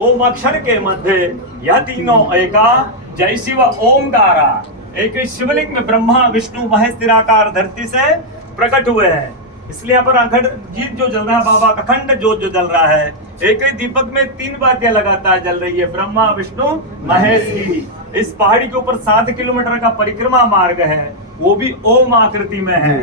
ओम अक्षर के मध्य यह तीनों एका जय शिव ओमकारा एक शिवलिंग में ब्रह्मा विष्णु महेश निराकार धरती से प्रकट हुए हैं। इसलिए यहाँ पर अखंड जीत जो जल रहा है, बाबा का अखंड ज्योत जो जल रहा है, एक ही दीपक में तीन बातियां लगातार जल रही है, ब्रह्मा विष्णु महेश की। इस पहाड़ी के ऊपर 7 किलोमीटर का परिक्रमा मार्ग है, वो भी ओम आकृति में है।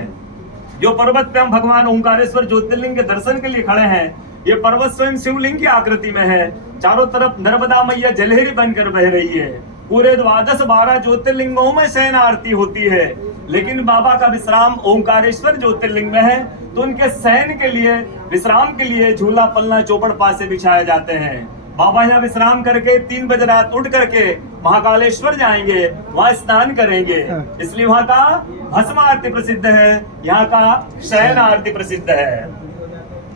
जो पर्वत पे हम भगवान ओंकारेश्वर ज्योतिर्लिंग के दर्शन के लिए खड़े हैं, ये पर्वत स्वयं शिवलिंग की आकृति में है। चारों तरफ नर्मदा मैया जलहरी बनकर बह रही है। पूरे 12 ज्योतिर्लिंगों में शयन आरती होती है, लेकिन बाबा का विश्राम ओंकारेश्वर ज्योतिर्लिंग में है, तो उनके शयन के लिए, विश्राम के लिए झूला पलना चौपड़ पासे बिछाए जाते हैं। बाबा यहाँ विश्राम करके 3 बजे रात उठ करके महाकालेश्वर जाएंगे, वहाँ स्नान करेंगे। इसलिए वहाँ का भस्म आरती प्रसिद्ध है, यहाँ का शयन आरती प्रसिद्ध है।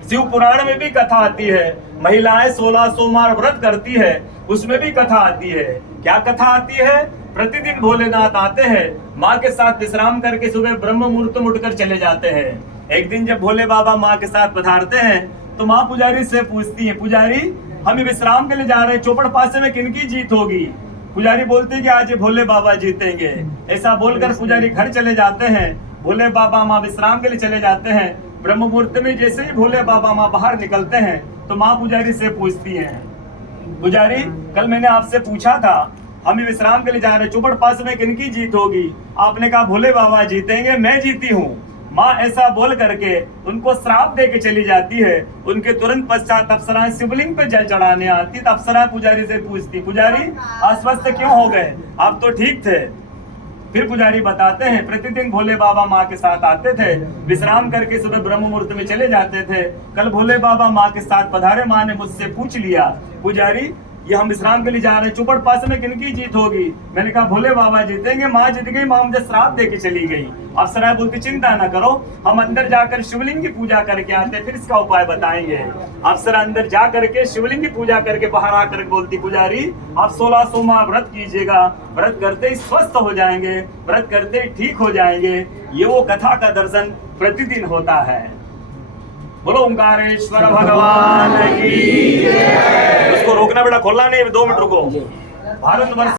शिव पुराण में भी कथा आती है, महिलाएं 16 सोमवार व्रत करती है, उसमें भी कथा आती है। क्या कथा आती है? प्रतिदिन भोलेनाथ आते हैं, माँ के साथ विश्राम करके सुबह ब्रह्म मुहूर्त में उठकर चले जाते हैं। एक दिन जब भोले बाबा माँ के साथ पधारते हैं, तो माँ पुजारी से पूछती है, पुजारी हम विश्राम के लिए जा रहे हैं, चौपड़ पासे में किनकी जीत होगी? पुजारी बोलते हैं कि आज भोले बाबा जीतेंगे। ऐसा बोलकर पुजारी घर चले जाते हैं। भोले बाबा माँ विश्राम के लिए चले जाते हैं। ब्रह्म मुहूर्त में जैसे ही भोले बाबा माँ बाहर निकलते हैं, तो माँ पुजारी से पूछती हैं, पुजारी कल मैंने आपसे पूछा था, हम विश्राम के लिए जा रहे, चौपड़ पास में किनकी जीत होगी? आपने कहा भोले बाबा जीतेंगे, मैं जीती हूँ। माँ ऐसा बोल करके उनको श्राप दे के चली जाती है। उनके तुरंत पश्चात अप्सराएं शिवलिंग पे जल चढ़ाने आती, तो अप्सरा पुजारी से पूछती, पुजारी अस्वस्थ क्यों हो गए? आप तो ठीक थे। फिर पुजारी बताते हैं, प्रतिदिन भोले बाबा माँ के साथ आते थे, विश्राम करके सुबह ब्रह्म मुहूर्त में चले जाते थे। कल भोले बाबा माँ के साथ पधारे, माँ ने मुझसे पूछ लिया, पुजारी ये हम विश्राम के लिए जा रहे हैं, चौपड़ पास में किनकी जीत होगी? मैंने कहा भोले बाबा जीतेंगे। माँ जीत गई, माँ मुझे श्राप दे के चली गई। अप्सरा बोलती चिंता न करो, हम अंदर जाकर शिवलिंग की पूजा करके आते, फिर इसका उपाय बताएंगे। अप्सरा अंदर जा करके शिवलिंग की पूजा करके बाहर आकर बोलती, पुजारी आप 16 सोमवार व्रत कीजिएगा, व्रत करते ही स्वस्थ हो जाएंगे, व्रत करते ही ठीक हो जाएंगे। ये वो कथा का दर्शन प्रतिदिन होता है। बोलो ओंकारेश्वर भगवान की। उसको रोकना बेटा, खोलना नहीं, 2 मिनट रुको। भारतवर्ष